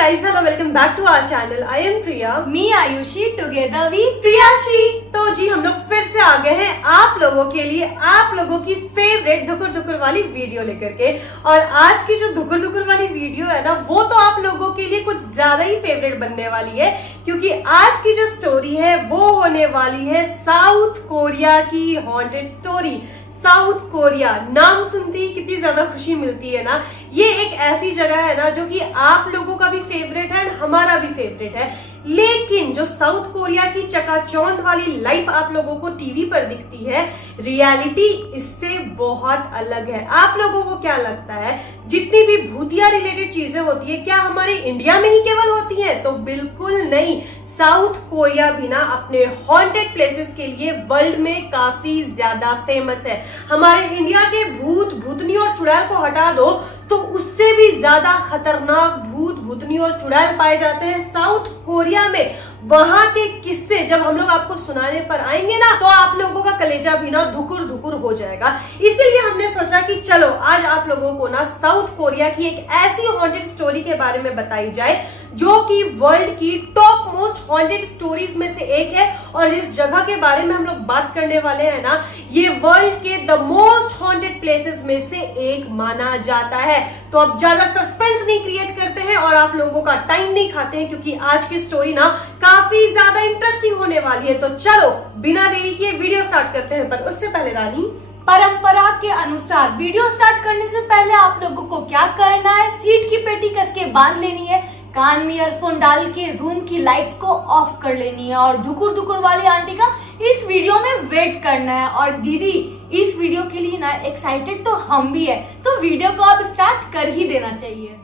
guys, hello, welcome back to our channel. I am Priya. Me Ayushi, together we Priyashi. तो जी हम लोग फिर से आ गए हैं आप लोगों के लिए, आप लोगों की फेवरेट धुकुर धुकुर वाली वीडियो लेकर के। और आज की जो धुकुर धुकुर वाली वीडियो है ना, वो तो आप लोगों के लिए कुछ ज्यादा ही फेवरेट बनने वाली है, क्योंकि आज की जो स्टोरी है वो होने वाली है साउथ कोरिया की हॉन्टेड स्टोरी। साउथ कोरिया नाम सुनते ही कितनी ज्यादा खुशी मिलती है ना। ये एक ऐसी जगह है ना जो कि आप लोगों का भी फेवरेट है, हमारा भी फेवरेट है। लेकिन जो साउथ कोरिया की चकाचौंध वाली लाइफ आप लोगों को टीवी पर दिखती है, रियलिटी इससे बहुत अलग है। आप लोगों को क्या लगता है, जितनी भी भूतिया रिलेटेड चीजें होती है क्या हमारे इंडिया में ही केवल होती है? तो बिल्कुल नहीं। साउथ कोरिया भी ना अपने हॉन्टेड प्लेसेस के लिए वर्ल्ड में काफी ज्यादा फेमस है। हमारे इंडिया के भूत भूतनी और चुड़ैल को हटा दो तो उससे भी ज्यादा खतरनाक भूत भूतनी और चुड़ैल पाए जाते हैं साउथ कोरिया में। वहां के किस्से जब हम लोग आपको सुनाने पर आएंगे ना, तो आप लोगों का कलेजा भी ना धुकुर धुकुर हो जाएगा। इसीलिए हमने सोचा कि चलो आज आप लोगों को ना साउथ कोरिया की एक ऐसी हॉन्टेड स्टोरी के बारे में बताई जाए जो कि वर्ल्ड की टॉप मोस्ट हॉन्टेड स्टोरीज में से एक है। और जिस जगह के बारे में हम लोग बात करने वाले हैं ना, ये वर्ल्ड के द मोस्ट हॉन्टेड प्लेसेस में से एक माना जाता है। तो अब ज्यादा सस्पेंस नहीं क्रिएट करते हैं और आप लोगों का टाइम नहीं खाते हैं, क्योंकि आज की स्टोरी ना काफी ज्यादा इंटरेस्टिंग होने वाली है। तो चलो बिना देरी किए वीडियो स्टार्ट करते हैं। पर उससे पहले रानी, परंपरा के अनुसार वीडियो स्टार्ट करने से पहले आप लोगों को क्या करना है, सीट की पेटी कस के बांध लेनी है, कान में ईयरफोन डाल के रूम की लाइट्स को ऑफ कर लेनी है और धुकुर धुकुर वाली आंटी का इस वीडियो में वेट करना है। और दीदी इस वीडियो के लिए ना एक्साइटेड तो हम भी है, तो वीडियो को अब स्टार्ट कर ही देना चाहिए।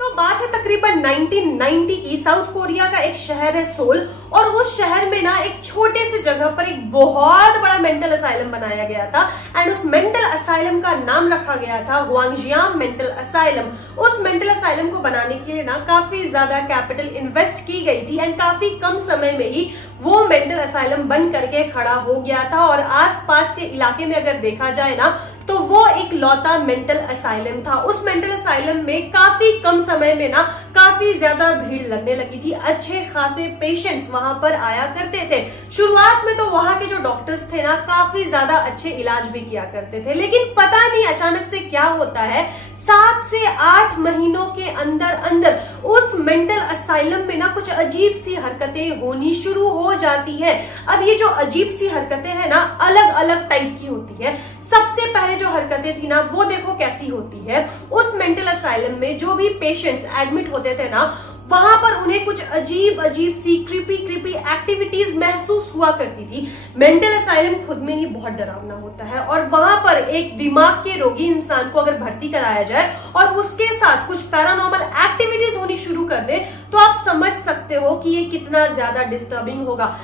तो बात है तकरीबन 1990 की। साउथ कोरिया का एक शहर है सोल, और उस शहर में ना एक छोटे से जगह पर एक बहुत बड़ा मेंटल असाइलम बनाया गया था। एंड उस मेंटल असाइलम का नाम रखा गया था ग्वांगजियांग मेंटल असाइलम। उस मेंटल असाइलम को बनाने के लिए ना काफी ज्यादा कैपिटल इन्वेस्ट की गई थी, एंड काफी कम समय में ही वो मेंटल असाइलम बन करके खड़ा हो गया था। और आसपास के इलाके में अगर देखा जाए ना, तो वो एक लौता मेंटल असाइलम था। उस मेंटल असाइलम में काफी कम समय में ना काफी ज्यादा भीड़ लगने लगी थी। अच्छे खासे पेशेंट्स वहां पर आया करते थे। शुरुआत में तो वहां के जो डॉक्टर्स थे ना काफी ज्यादा अच्छे इलाज भी किया करते थे, लेकिन पता नहीं अचानक से क्या होता है, 7 से 8 महीनों के अंदर अंदर उस मेंटल असाइलम में ना कुछ अजीब सी हरकतें होनी शुरू हो जाती है। अब ये जो अजीब सी हरकतें हैं ना, अलग अलग टाइप की होती है। सबसे पहले जो हरकतें थी ना, वो देखो कैसी होती है। उस मेंटल असाइलम में जो भी पेशेंट्स एडमिट होते थे ना, वहां पर उन्हें कुछ अजीब अजीब सी क्रीपी एक्टिविटीज महसूस हुआ करती थी। मेंटल असाइलम खुद में ही बहुत डरावना होता है, और वहां पर एक दिमाग के रोगी इंसान को अगर भर्ती कराया जाए और उसके साथ कुछ पैरानॉर्मल एक्टिविटीज होनी शुरू कर दे, तो आप समझ सकते हो कि ये कितना ज्यादा डिस्टर्बिंग होगा।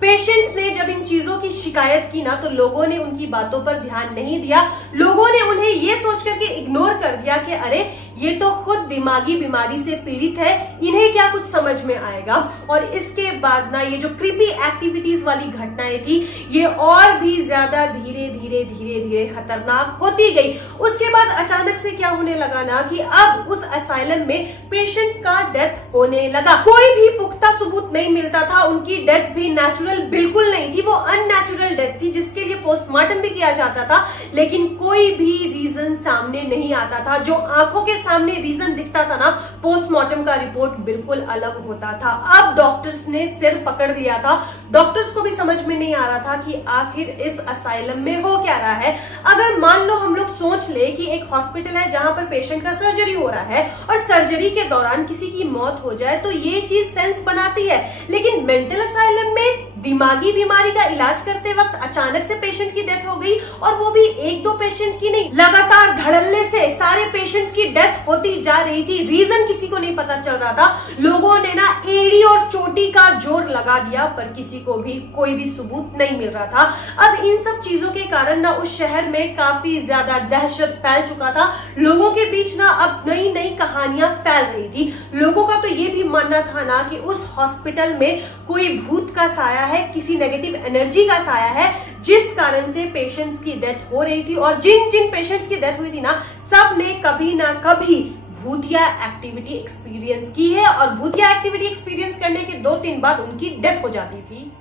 पेशेंट्स ने जब इन चीजों की शिकायत की ना, तो लोगों ने उनकी बातों पर ध्यान नहीं दिया। लोगों ने उन्हें ये सोच करके इग्नोर कर दिया कि अरे ये तो खुद दिमागी बीमारी से पीड़ित है, इन्हें क्या कुछ समझ में आएगा। और इसके बाद ना ये जो क्रीपी एक्टिविटीज वाली घटनाएं थी, ये और भी ज्यादा धीरे धीरे खतरनाक होती गई। उसके बाद अचानक से क्या होने लगा ना, कि अब उस असाइलम में पेशेंट्स का डेथ होने लगा। कोई भी पुख्ता सबूत नहीं मिलता था। उनकी डेथ भी नेचुरल बिल्कुल नहीं थी, वो अननेचुरल डेथ थी, जिसके लिए पोस्टमार्टम भी किया जाता था, लेकिन कोई भी रीजन सामने नहीं आता था। जो आंखों के सामने रीजन दिखता था ना, पोस्टमार्टम का रिपोर्ट बिल्कुल अलग होता था। अब डॉक्टर्स ने सिर पकड़ लिया था। डॉक्टर्स को भी समझ में नहीं आ रहा था कि आखिर इस असाइलम में हो क्या रहा है। अगर मान लो हम लोग सोच ले कि एक हॉस्पिटल है जहां पर पेशेंट का सर्जरी हो रहा है, और सर्जरी के दौरान किसी की मौत हो जाए, तो ये चीज सेंस बनाती है। लेकिन मेंटल असाइलम में दिमागी बीमारी का इलाज करते वक्त अचानक से पेशेंट की डेथ हो गई, और वो भी 1-2 पेशेंट की नहीं, लगातार धड़ल्ले से सारे पेशेंट्स की डेथ होती जा रही थी। रीजन किसी को नहीं पता चल रहा था। लोगों ने ना एड़ी और चोटी का जोर लगा दिया, पर किसी को भी कोई भी सबूत नहीं मिल रहा था। अब इन सब चीजों के कारण ना उस शहर में काफी ज्यादा दहशत फैल चुका था। लोगों के बीच ना अब नई नई कहानियां फैल रही थी। लोगों का तो ये भी मानना था ना कि उस हॉस्पिटल में कोई भूत का साया है, किसी नेगेटिव एनर्जी का साया है, जिस कारण से पेशेंट्स की डेथ हो रही थी। और जिन जिन पेशेंट्स की डेथ हुई थी ना, सब ने कभी ना कभी भूतिया एक्टिविटी एक्सपीरियंस की है और भूतिया एक्टिविटी एक्सपीरियंस करने के 2-3 बाद उनकी डेथ हो जाती थी।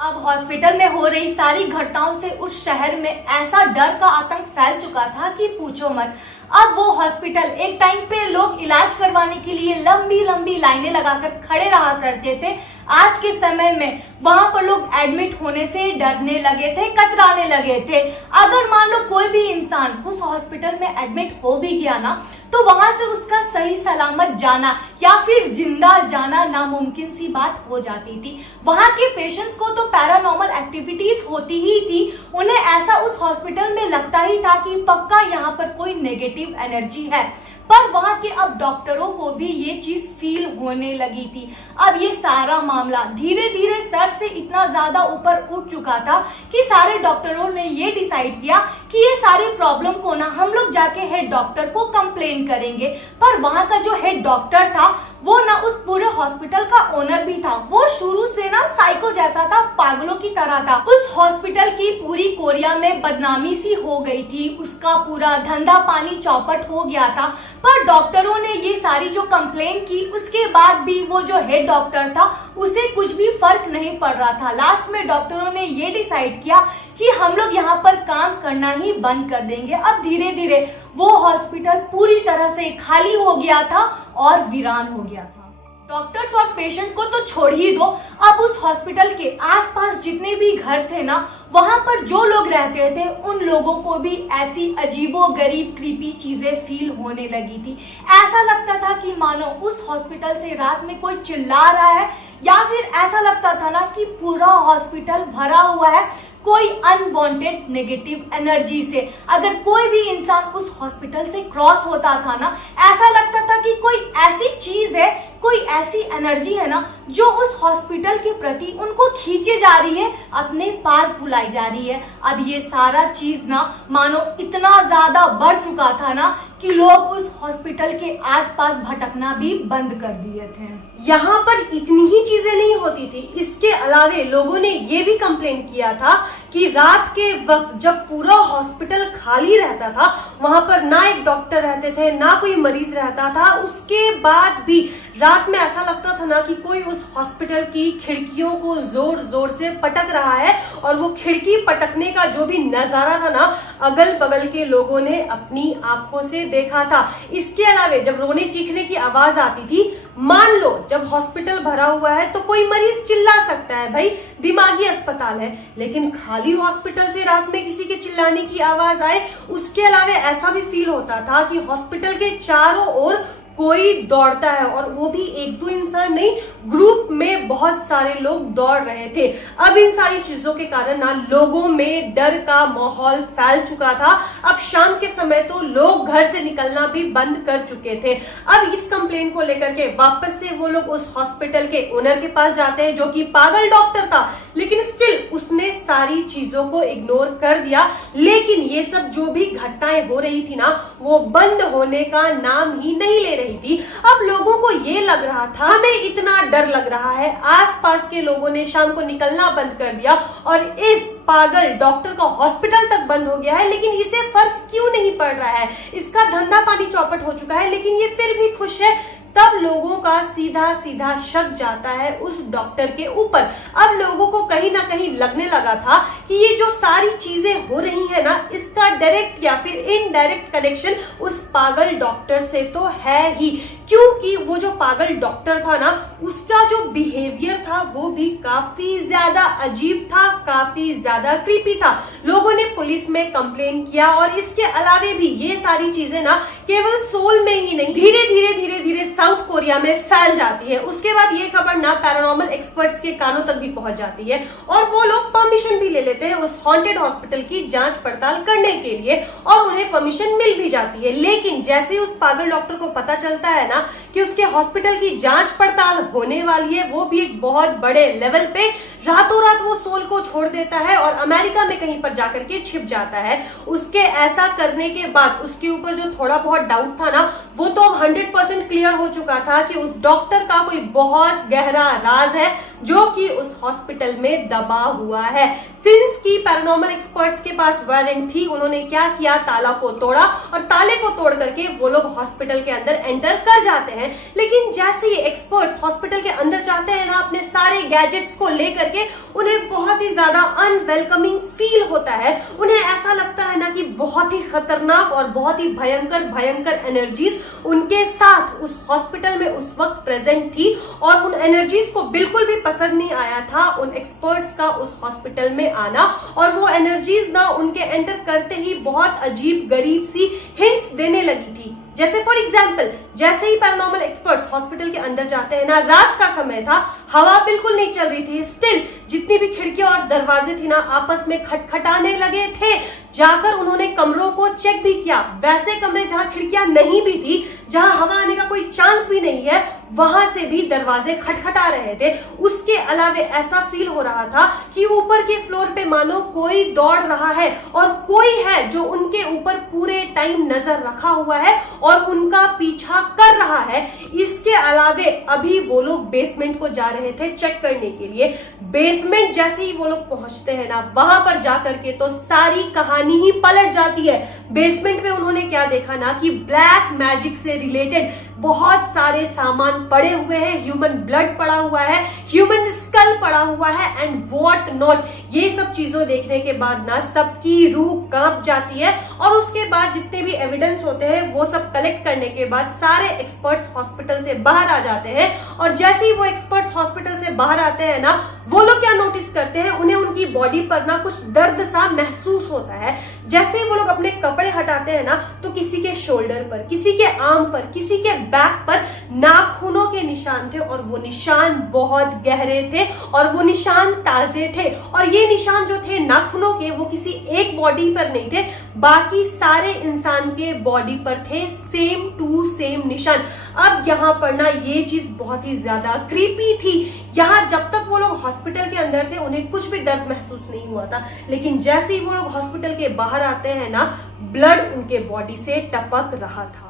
अब हॉस्पिटल में हो रही सारी घटनाओं से उस शहर में ऐसा डर का आतंक फैल चुका था कि पूछो मत। अब वो हॉस्पिटल, एक टाइम पे लोग इलाज करवाने के लिए लंबी लंबी लाइनें लगाकर खड़े रहा करते थे, आज के समय में वहां पर लोग एडमिट होने से डरने लगे थे, कतराने लगे थे। अगर मान लो कोई भी इंसान उस हॉस्पिटल में एडमिट हो भी गया ना, तो वहां से उसका सही सलामत जाना या फिर जिंदा जाना नामुमकिन सी बात हो जाती थी। वहां के पेशेंट्स को तो पैरानॉर्मल एक्टिविटीज होती ही थी, उन्हें ऐसा उस हॉस्पिटल में लगता ही था कि पक्का यहाँ पर कोई नेगेटिव एनर्जी है। पर वहां के अब डॉक्टरों को भी ये चीज फील होने लगी थी। अब ये सारा मामला धीरे धीरे सर से इतना ज्यादा ऊपर उठ चुका था कि सारे डॉक्टरों ने ये डिसाइड किया कि ये सारी प्रॉब्लम को ना हम लोग जाके हेड डॉक्टर को कंप्लेन करेंगे। पर वहां का जो हेड डॉक्टर था वो ना उस पूरे हॉस्पिटल का ओनर भी था। वो शुरू से ना साइको जैसा था, पागलों की तरह था। उस हॉस्पिटल की पूरी कोरिया में बदनामी सी हो गई थी, उसका पूरा धंधा पानी चौपट हो गया था। पर डॉक्टरों ने ये सारी जो कंप्लेन की, उसके बाद भी वो जो हेड डॉक्टर था उसे कुछ भी फर्क नहीं पड़ रहा था। लास्ट में डॉक्टरों ने ये डिसाइड किया कि हम लोग यहाँ पर काम करना ही बंद कर देंगे। अब धीरे धीरे वो हॉस्पिटल पूरी तरह से खाली हो गया था और वीरान हो गया था। डॉक्टर्स और पेशेंट को तो छोड़ ही दो, अब उस हॉस्पिटल के आसपास जितने भी घर थे ना, वहां पर जो लोग रहते थे उन लोगों को भी ऐसी अजीबोगरीब क्रीपी चीजें फील होने लगी थी। ऐसा लगता था कि मानो उस हॉस्पिटल से रात में कोई चिल्ला रहा है, या फिर ऐसा लगता था ना कि पूरा हॉस्पिटल भरा हुआ है कोई अनवांटेड नेगेटिव एनर्जी से। अगर कोई भी इंसान उस हॉस्पिटल से क्रॉस होता था ना, ऐसा लगता था कि कोई ऐसी चीज है, कोई ऐसी एनर्जी है ना जो उस हॉस्पिटल के प्रति उनको खींचे जा रही है, अपने पास बुलाई जा रही है। अब ये सारा चीज ना मानो इतना ज्यादा बढ़ चुका था ना कि लोग उस हॉस्पिटल के आसपास भटकना भी बंद कर दिए थे। यहाँ पर इतनी ही चीजें नहीं होती थी, इसके अलावे लोगों ने ये भी कंप्लेन किया था कि रात के वक्त जब पूरा हॉस्पिटल खाली रहता था, वहां पर ना एक डॉक्टर रहते थे, ना कोई मरीज रहता था, उसके बाद भी रात में ऐसा लगता था ना कि कोई उस हॉस्पिटल की खिड़कियों को जोर जोर से पटक रहा है। और वो खिड़की पटकने का जो भी नजारा था ना, अगल बगल के लोगों ने अपनी आंखों से देखा था। इसके अलावे जब रोने चीखने की आवाज आती थी, मान लो जब हॉस्पिटल भरा हुआ है तो कोई मरीज चिल्ला सकता है, भाई दिमागी अस्पताल है, लेकिन खाली हॉस्पिटल से रात में किसी के चिल्लाने की आवाज आए, उसके अलावे ऐसा भी फील होता था कि हॉस्पिटल के चारों ओर कोई दौड़ता है, और वो भी एक दो इंसान नहीं, ग्रुप में बहुत सारे लोग दौड़ रहे थे। अब इन सारी चीजों के कारण ना लोगों में डर का माहौल फैल चुका था। अब शाम के समय तो लोग घर से निकलना भी बंद कर चुके थे। अब इस कंप्लेन को लेकर के वापस से वो लोग उस हॉस्पिटल के ओनर के पास जाते हैं, जो कि पागल डॉक्टर था, लेकिन स्टिल उसने सारी चीजों को इग्नोर कर दिया। लेकिन ये सब जो भी घटनाएं हो रही थी ना, वो बंद होने का नाम ही नहीं ले रही थी। अब लोगों को ये लग रहा था, हमें इतना डर लग रहा है, आसपास के लोगों ने शाम को निकलना बंद कर दिया और इस पागल डॉक्टर का हॉस्पिटल तक बंद हो गया है, लेकिन इसे फर्क क्यों नहीं पड़ रहा है? इसका धंधा पानी चौपट हो चुका है, लेकिन ये फिर भी खुश है। तब लोगों का सीधा सीधा शक जाता है उस डॉक्टर के ऊपर। अब लोगों को कहीं ना कहीं लगने लगा था कि ये जो सारी चीजें हो रही है ना, इसका डायरेक्ट या फिर इनडायरेक्ट कनेक्शन उस पागल डॉक्टर से तो है ही, क्योंकि वो जो पागल डॉक्टर था ना, उसका जो बिहेवियर था वो भी काफी ज्यादा अजीब था, काफी ज्यादा क्रीपी था। लोगों ने पुलिस में कंप्लेन किया और इसके अलावे भी ये सारी चीजें ना केवल सोल में ही नहीं, धीरे धीरे साउथ कोरिया में फैल जाती है। उसके बाद ये खबर ना पैरानॉर्मल एक्सपर्ट्स के कानों तक भी पहुंच जाती है और वो लोग परमिशन भी ले लेते हैं उस हॉन्टेड हॉस्पिटल की जांच पड़ताल करने के लिए, और उन्हें परमिशन मिल भी जाती है। लेकिन जैसे ही उस पागल डॉक्टर को पता चलता है ना कि उसके हॉस्पिटल की जांच पड़ताल होने वाली है, वो भी एक बहुत बड़े लेवल पे, रातों रात वो सोल को छोड़ देता है और अमेरिका में कहीं पर जाकर के छिप जाता है। उसके ऐसा करने के बाद उसके ऊपर जो थोड़ा बहुत डाउट था ना, वो तो अब 100% क्लियर हो चुका था कि उस डॉक्टर का कोई बहुत गहरा राज है जो कि उस हॉस्पिटल में दबा हुआ है। सिंस की पैरानॉर्मल एक्सपर्ट्स के पास वारंट थी, उन्होंने क्या किया, ताला को तोड़ा और ताले को तोड़ करके वो लोग हॉस्पिटल के अंदर एंटर कर जाते हैं। लेकिन जैसे ही एक्सपर्ट्स हॉस्पिटल के अंदर जाते हैं ना, अपने सारे गैजेट्स को लेकर के, उन्हें बहुत ही ज्यादा अनवेलकमिंग फील होता है। उन्हें ऐसा लगता है ना कि बहुत ही खतरनाक और बहुत ही भयंकर एनर्जीज उनके साथ उस हॉस्पिटल में उस वक्त प्रेजेंट थी और उन एनर्जीज को बिल्कुल भी पसंद नहीं आया था उन एक्सपर्ट्स का उस हॉस्पिटल में आना। और वो एनर्जीज ना उनके एंटर करते ही बहुत अजीब गरीब सी हिंट्स देने लगी थी। जैसे फॉर एग्जाम्पल, जैसे ही पैरानॉर्मल एक्सपर्ट्स हॉस्पिटल के अंदर जाते हैं ना, रात का समय था, हवा बिल्कुल नहीं चल रही थी, स्टिल जितनी भी खिड़कियां और दरवाजे थी ना, आपस में खटखटाने लगे थे। जाकर उन्होंने कमरों को चेक भी किया, वैसे कमरे जहां खिड़कियां नहीं भी थी, जहां हवा आने का कोई चांस भी नहीं है, वहां से भी दरवाजे खटखटा रहे थे। उसके अलावे ऐसा फील हो रहा था कि ऊपर के फ्लोर पे मानो कोई दौड़ रहा है और कोई है जो उनके ऊपर पूरे टाइम नजर रखा हुआ है और उनका पीछा कर रहा है। इसके अलावे अभी वो लोग बेसमेंट को जा रहे थे चेक करने के लिए। बेसमेंट जैसे ही वो लोग पहुंचते हैं ना, वहां पर जाकर के तो सारी कहानी ही पलट जाती है। बेसमेंट में उन्होंने क्या देखा ना कि ब्लैक मैजिक से रिलेटेड बहुत सारे सामान पड़े हुए हैं, ह्यूमन ब्लड पड़ा हुआ है, ह्यूमन स्कल पड़ा हुआ है एंड व्हाट नॉट। ये सब चीजों देखने के बाद ना सबकी रूह कांप जाती है। और उसके बाद जितने भी एविडेंस होते हैं वो सब कलेक्ट करने के बाद सारे एक्सपर्ट्स हॉस्पिटल से बाहर आ जाते हैं। और जैसे ही वो एक्सपर्ट्स हॉस्पिटल से बाहर आते हैं ना, वो लोग क्या नोटिस करते हैं, उन्हें उनकी बॉडी पर ना कुछ दर्द सा महसूस होता है। जैसे ही वो लोग अपने कपड़े हटाते हैं ना, तो किसी के शोल्डर पर, किसी के आर्म पर, किसी के बैक पर नाखूनों के निशान थे और वो निशान बहुत गहरे थे और वो निशान ताजे थे। और ये निशान जो थे नाखूनों के, वो किसी एक बॉडी पर नहीं थे, बाकी सारे इंसान के बॉडी पर थे, सेम टू सेम निशान। अब यहाँ पर ना ये चीज बहुत ही ज्यादा क्रीपी थी। यहाँ जब तक वो लोग हॉस्पिटल के अंदर थे उन्हें कुछ भी दर्द महसूस नहीं हुआ था, लेकिन जैसे ही वो लोग हॉस्पिटल के बाहर आते हैं ना, ब्लड उनके बॉडी से टपक रहा था।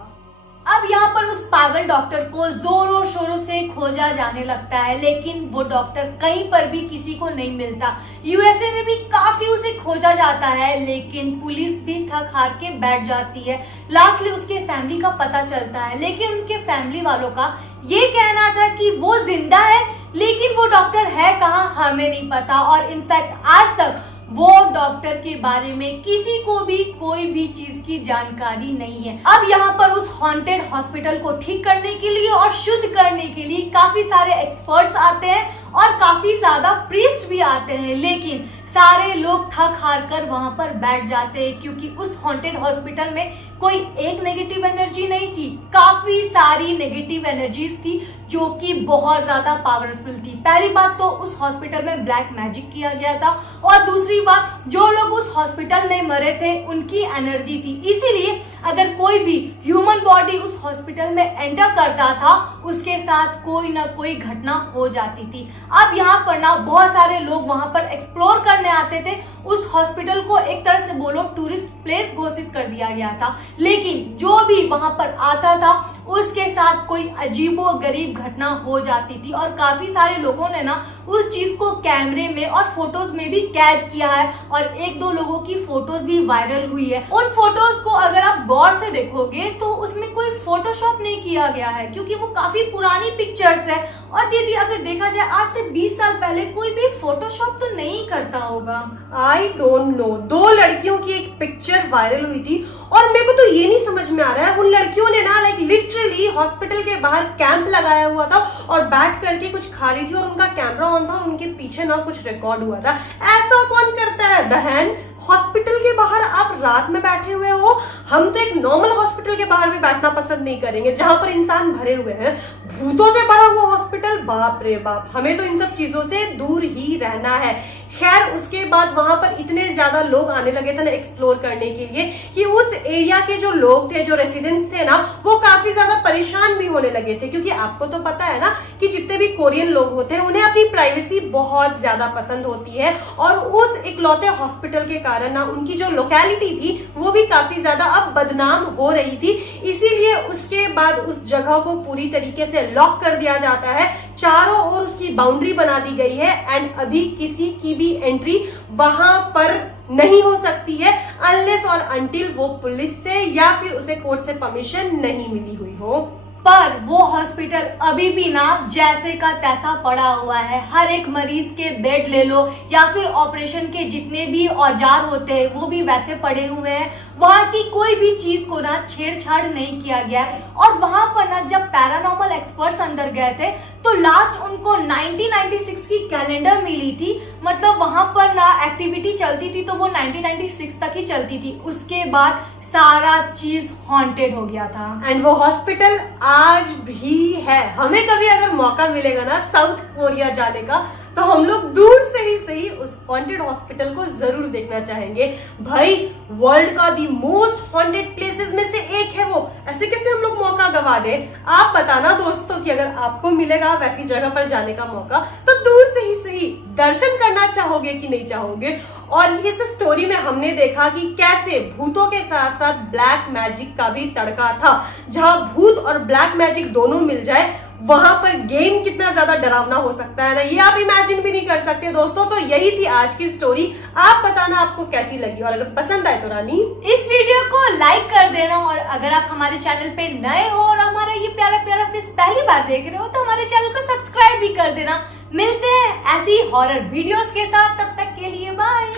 अब यहाँ पर उस पागल डॉक्टर को जोरों शोरों से खोजा जाने लगता है, लेकिन वो डॉक्टर कहीं पर भी किसी को नहीं मिलता। यूएसए में भी काफी उसे खोजा जाता है, लेकिन पुलिस भी थक हार के बैठ जाती है। लास्टली उसके फैमिली का पता चलता है, लेकिन उनके फैमिली वालों का ये कहना था कि वो जिंदा है, लेकिन वो डॉक्टर है कहाँ हमें नहीं पता। और इनफैक्ट आज तक वो डॉक्टर के बारे में किसी को भी कोई भी चीज की जानकारी नहीं है। अब यहाँ पर उस हॉन्टेड हॉस्पिटल को ठीक करने के लिए और शुद्ध करने के लिए काफी सारे एक्सपर्ट्स आते हैं और काफी ज्यादा प्रीस्ट भी आते हैं, लेकिन सारे लोग थक हार कर वहां पर बैठ जाते हैं, क्योंकि उस हॉन्टेड हॉस्पिटल में कोई एक नेगेटिव एनर्जी नहीं थी, काफी सारी नेगेटिव एनर्जीज थी जो कि बहुत ज्यादा पावरफुल थी। पहली बात तो उस हॉस्पिटल में ब्लैक मैजिक किया गया था, और दूसरी बात जो लोग उस हॉस्पिटल में मरे थे उनकी एनर्जी थी। इसीलिए अगर कोई भी ह्यूमन बॉडी उस हॉस्पिटल में एंटर करता था, उसके साथ कोई ना कोई घटना हो जाती थी। अब यहाँ पर ना बहुत सारे लोग वहां पर एक्सप्लोर करने आते थे। उस हॉस्पिटल को एक तरह से बोलो टूरिस्ट प्लेस घोषित कर दिया गया था, लेकिन जो भी वहां पर आता था उसके साथ कोई अजीबो गरीब घटना हो जाती थी। और काफी सारे लोगों ने ना उस चीज को कैमरे में और फोटोज में भी कैद किया है, और एक दो लोगों की फोटोज भी वायरल हुई है। उन फोटोज को अगर आप गौर से देखोगे तो उसमें कोई फोटोशॉप नहीं किया गया है, क्योंकि वो काफी पुरानी पिक्चर्स है। और दीदी अगर देखा जाए आज से 20 साल पहले कोई भी फोटोशॉप तो नहीं करता होगा। आई डोंट नो, 2 लड़कियों की एक पिक्चर वायरल हुई थी और मेरे को तो ये नहीं समझ में आ रहा है, उन लड़कियों ने ना लाइक लिटरली हॉस्पिटल के बाहर कैंप लगाया हुआ था और बैठ करके कुछ खा रही थी और उनका कैमरा ऑन था और उनके पीछे ना कुछ रिकॉर्ड हुआ था। ऐसा कौन करता है बहन? हॉस्पिटल के बाहर आप रात में बैठे हुए हो, हम तो एक नॉर्मल हॉस्पिटल के बाहर भी बैठना पसंद नहीं करेंगे जहां पर इंसान भरे हुए हैं। भूतों से भरा हुआ हॉस्पिटल, बाप रे बाप, हमें तो इन सब चीजों से दूर ही रहना है। खैर उसके बाद वहां पर इतने ज्यादा लोग आने लगे थे ना एक्सप्लोर करने के लिए कि उस एरिया के जो लोग थे, जो रेसिडेंट्स थे ना, वो काफी ज्यादा परेशान भी होने लगे थे, क्योंकि आपको तो पता है ना कि जितने भी कोरियन लोग होते हैं उन्हें अपनी प्राइवेसी बहुत ज्यादा पसंद होती है, और उस इकलौते हॉस्पिटल के कारण ना उनकी जो लोकेलिटी थी वो भी काफी ज्यादा अब बदनाम हो रही थी। इसीलिए उसके बाद उस जगह को पूरी तरीके से लॉक कर दिया जाता है, चारों ओर उसकी बाउंड्री बना दी गई है, एंड अभी किसी की भी एंट्री वहां पर नहीं हो सकती है अनलेस और अनटिल वो पुलिस से या फिर उसे कोर्ट से परमिशन नहीं मिली हुई हो। पर वो हॉस्पिटल अभी भी ना जैसे का तैसा पड़ा हुआ है। हर एक मरीज के बेड ले लो या फिर ऑपरेशन के जितने भी औजार होते हैं वो भी वैसे पड़े हुए हैं। वहां की कोई भी चीज को ना छेड़छाड़ नहीं किया गया है। और वहां पर ना जब पैरानॉर्मल एक्सपर्ट्स अंदर गए थे तो लास्ट उनको 1996 की कैलेंडर मिली थी। मतलब वहां पर ना एक्टिविटी चलती थी तो वो 1996 तक ही चलती थी, उसके बाद सारा चीज हॉन्टेड हो गया था। एंड वो हॉस्पिटल आज भी है। हमें कभी अगर मौका मिलेगा ना साउथ कोरिया जाने का तो हम लोग दूर से ही सही उस हॉन्टेड हॉस्पिटल को जरूर देखना चाहेंगे। भाई वर्ल्ड का दी मोस्ट हॉन्टेड प्लेसेस में से एक है वो, ऐसे कैसे हम लोग मौका गवा दे। आप बताना दोस्तों कि अगर आपको मिलेगा वैसी जगह पर जाने का मौका तो दूर से ही सही दर्शन करना चाहोगे कि नहीं चाहोगे। और इस स्टोरी में हमने देखा कि कैसे भूतों के साथ साथ ब्लैक मैजिक का भी तड़का था। जहां भूत और ब्लैक मैजिक दोनों मिल जाए वहां पर गेम कितना ज्यादा डरावना हो सकता है ना, ये आप इमेजिन भी नहीं कर सकते दोस्तों। तो यही थी आज की स्टोरी। आप बताना आपको कैसी लगी, और अगर पसंद आए तो रानी इस वीडियो को लाइक कर देना, और अगर आप हमारे चैनल पे नए हो और हमारा ये प्यारा प्यारा फेस पहली बार देख रहे हो तो हमारे चैनल को सब्सक्राइब भी कर देना। मिलते हैं ऐसी हॉरर वीडियोस के साथ, तब तक के लिए बाय।